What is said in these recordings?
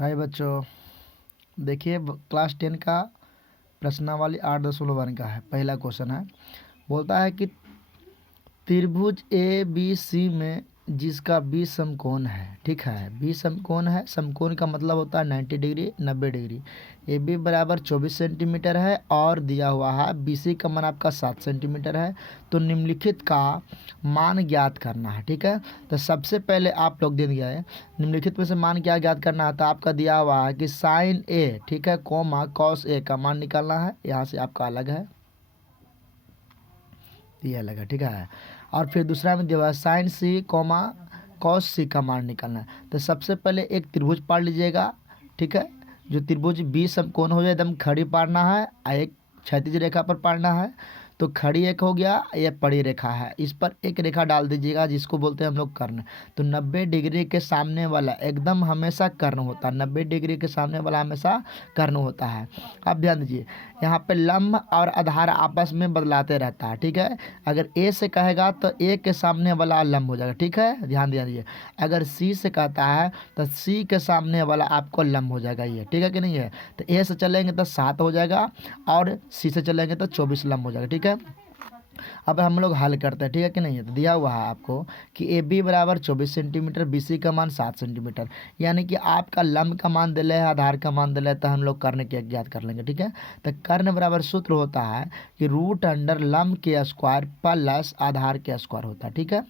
हाय बच्चों, देखिए क्लास 10 का प्रश्नावली 8.1 का है। पहला क्वेश्चन है, बोलता है कि त्रिभुज ए बी सी में जिसका बी समकोण है। ठीक है, बी समकोण है। समकोण का मतलब होता है 90 डिग्री 90 डिग्री। ए बी बराबर 24 सेंटीमीटर है और दिया हुआ है बी सी का मान आपका 7 सेंटीमीटर है। तो निम्नलिखित का मान ज्ञात करना है। ठीक है, तो सबसे पहले आप लोग दे दिया है निम्नलिखित में से मान क्या ज्ञात करना है। तो आपका दिया हुआ है कि साइन ए, ठीक है, कोमा कॉस ए का मान निकालना है। यहाँ से आपका अलग है, ये अलग है। ठीक है, और फिर दूसरा में दिया हुआ साइन सी कोमा कॉस सी का मान निकालना है। तो सबसे पहले एक त्रिभुज पाड़ लीजिएगा। ठीक है, जो त्रिभुज बी समकोण हो जाए एकदम खड़ी पाड़ना है और एक क्षैतिज रेखा पर पाड़ना है। तो खड़ी एक हो गया, ये पड़ी रेखा है, इस पर एक रेखा डाल दीजिएगा जिसको बोलते हैं हम लोग कर्ण। तो 90 डिग्री के सामने वाला एकदम हमेशा कर्ण होता है। 90 डिग्री के सामने वाला हमेशा कर्ण होता है। अब ध्यान दीजिए, यहाँ पे लंब और आधार आपस में बदलाते रहता है। ठीक है, अगर ए से कहेगा तो ए के सामने वाला लंब हो जाएगा। ठीक है, ध्यान दीजिए। अगर सी से कहता है तो सी के सामने वाला आपको लंब हो जाएगा ये। ठीक है कि नहीं है। तो ए से चलेंगे तो 7 हो जाएगा और सी से चलेंगे तो 24 लंब हो जाएगा। ठीक है, अब हम लोग हल करते हैं। ठीक है कि नहीं है। तो दिया हुआ है आपको कि ए बी बराबर 24 सेंटीमीटर, बी सी का मान 7 सेंटीमीटर, यानी कि आपका लंब का मान दिले है, आधार का मान दिले है, तो हम लोग कर्ण के ज्ञात कर लेंगे। ठीक है, तो कर्ण बराबर सूत्र होता है कि रूट अंडर लंब के स्क्वायर प्लस आधार के स्क्वायर होता है। ठीक है,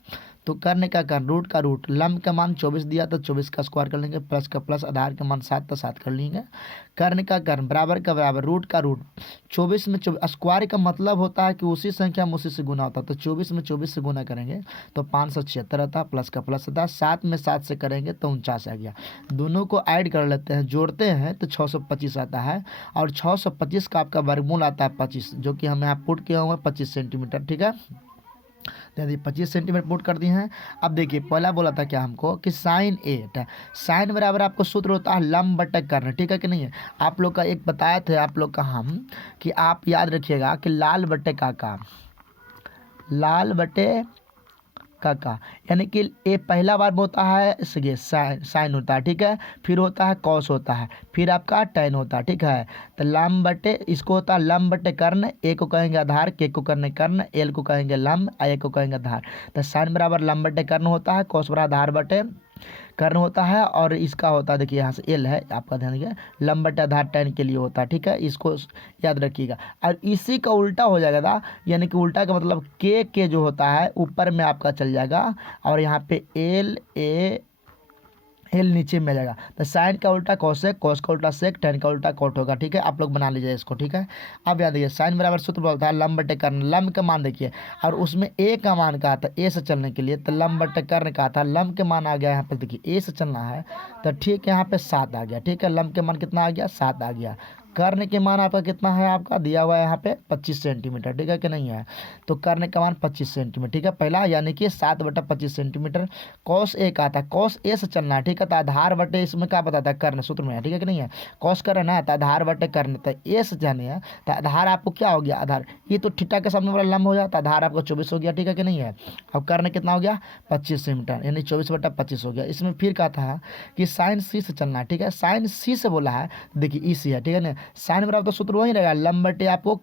तो कर्ण का कर्ण, रूट का रूट, लंब का मान 24 दिया तो 24 का स्क्वायर कर लेंगे, प्लस का प्लस, आधार का मान 7 तो 7 कर लेंगे। कर्ण का कर्ण, बराबर का बराबर, रूट का रूट। 24 में 24 स्क्वायर का मतलब होता है कि उसी संख्या में उसी से गुना होता है। तो 24 में 24 से गुना करेंगे तो 576 आता है, प्लस का प्लस आता है। 7 में 7 से करेंगे तो 49 आ गया। दोनों को ऐड कर लेते हैं, जोड़ते हैं तो 625 आता है। और 625 का आपका वर्गमूल आता है 25, जो कि हम यहाँ पुट किया हुआ है 25 सेंटीमीटर। ठीक है, 25 सेंटीमीटर पुट कर दिए हैं। अब देखिए पहला बोला था क्या हमको कि साइन ए, साइन बराबर आपको सूत्र होता है लंब बटे कर्ण। ठीक है कि नहीं है। आप लोग का एक बताए थे आप लोग का हम कि आप याद रखिएगा कि लाल बटे काका, लाल बटे काका, यानी कि ये पहला बार में होता है ये साइन, साइन होता है। ठीक है, फिर होता है कॉस होता है, फिर आपका टेन होता है। ठीक है, तो लंब बटे, इसको होता है लंब बटे कर्ण, ए को कहेंगे आधार, के को करेंगे कर्ण, एल को कहेंगे लंब, ए को कहेंगे आधार। तो साइन बराबर लंब बटे कर्ण होता है, कॉस बराबर आधार बटे कर्ण होता है, और इसका होता है देखिए यहाँ से एल है, आपका ध्यान दीजिए, लंब बटे आधार टेन के लिए होता है। ठीक है, इसको याद रखिएगा। और इसी का उल्टा हो जाएगा था, यानी कि उल्टा का मतलब के जो होता है ऊपर में आपका चल जाएगा और यहाँ पे एल ए एल नीचे में आ जाएगा। तो साइन का उल्टा कॉसेक, कॉस का उल्टा सेक, टेन का उल्टा कॉट होगा। ठीक है, आप लोग बना लीजिए इसको। ठीक है, अब याद देखिए साइन बराबर सूत्र बोलता है लंब बटे कर्ण, लंब का मान देखिए, और उसमें ए का मान कहा था ए से चलने के लिए, तो लंब बटे कर्ण कहा था, लंब के मान आ गया यहाँ पे देखिए ए से चलना है तो ठीक है, यहाँ पे 7 आ गया। ठीक है, लंब के मान कितना आ गया, 7 आ गया। कर्ण के मान आपका कितना है, आपका दिया हुआ है यहाँ पे 25 सेंटीमीटर। ठीक है कि नहीं है। तो कर्ण का मान 25 सेंटीमीटर। ठीक है, पहला यानी कि 7/25 सेंटीमीटर। कॉस ए का था, कॉस ए से चलना है। ठीक है, तो आधार बटे इसमें क्या बताता है, कर्ण सूत्र में है। ठीक है कि नहीं है, कॉस कर्ण है तो आधार बटे कर्ण, तो ए से जाने है तो आधार आपको क्या हो गया, आधार ये तो थीटा के सामने वाला लंब हो जाता है, आधार आपको 24 हो गया। ठीक है कि नहीं है। अब कर्ण कितना हो गया, 25 सेंटीमीटर, यानी 24/25 हो गया। इसमें फिर कहा था कि साइन सी से चलना है। ठीक है, साइन सी से बोला है, देखिए ई सी है। ठीक है ना, साइन बराबर तो सूत्र वही रहेगा, लंब बटे आपको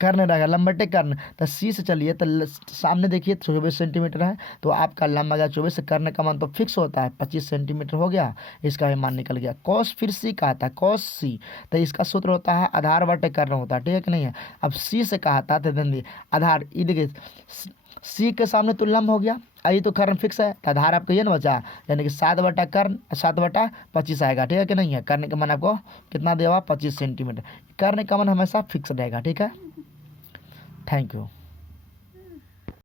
कर्ण रहेगा, लंब बटे कर्ण। तो सी से चलिए तो सामने देखिए 24 सेंटीमीटर है, तो आपका लंब आ गया 24 से, कर्ण का मान तो फिक्स होता है 25 सेंटीमीटर हो गया, इसका भी मान निकल गया। कॉस फिर सी कहा था, कॉस सी, तो इसका सूत्र होता है आधार बटे कर्ण होता है। ठीक है कि नहीं है। अब सी से कहा था तो आधार, ये देखिए सी के सामने तो लंब हो गया, आई तो कर्ण फिक्स है, तो आधार आपको ये ना बचा, यानी कि 7/कर्ण 7/25 आएगा। ठीक है कि नहीं है। कर्ण का मान आपको कितना दिया हुआ, 25 सेंटीमीटर। कर्ण का मान हमेशा फिक्स रहेगा। ठीक है, थैंक यू।